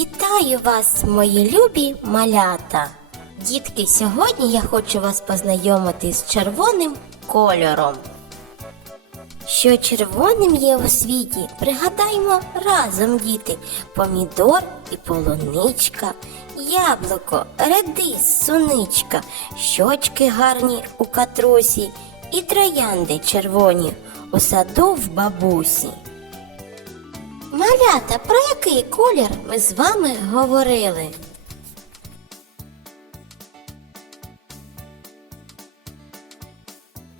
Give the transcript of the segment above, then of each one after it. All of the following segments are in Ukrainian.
Вітаю вас, мої любі малята! Дітки, сьогодні я хочу вас познайомити з червоним кольором. Що червоним є у світі, пригадаймо разом, діти, помідор і полуничка, яблуко, редис, суничка, щочки гарні у катрусі і троянди червоні у саду в бабусі. Малята, про який колір ми з вами говорили?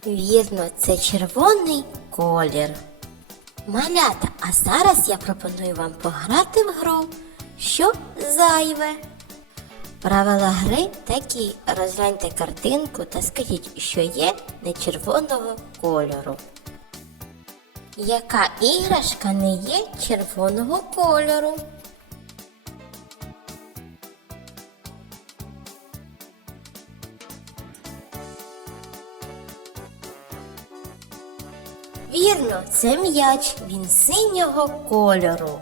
Вірно, це червоний колір. Малята, а зараз я пропоную вам пограти в гру, що зайве. Правила гри такі: розгляньте картинку та скажіть, що є не червоного кольору. Яка іграшка не є червоного кольору? Вірно, це м'яч, він синього кольору.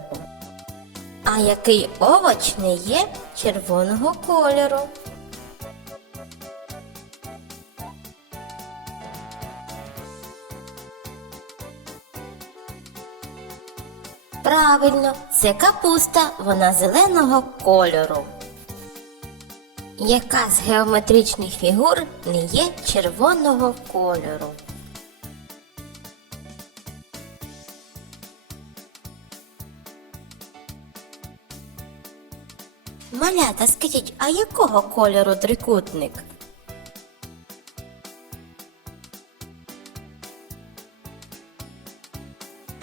А який овоч не є червоного кольору? Правильно, це капуста, вона зеленого кольору. Яка з геометричних фігур не є червоного кольору? Малята, скажіть, а якого кольору трикутник?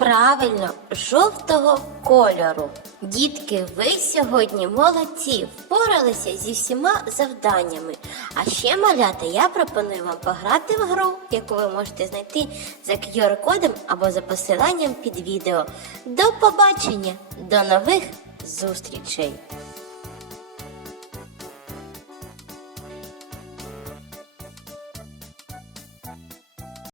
Правильно, жовтого кольору. Дітки, ви сьогодні молодці, впоралися зі всіма завданнями. А ще, малята, я пропоную вам пограти в гру, яку ви можете знайти за QR-кодом або за посиланням під відео. До побачення, до нових зустрічей!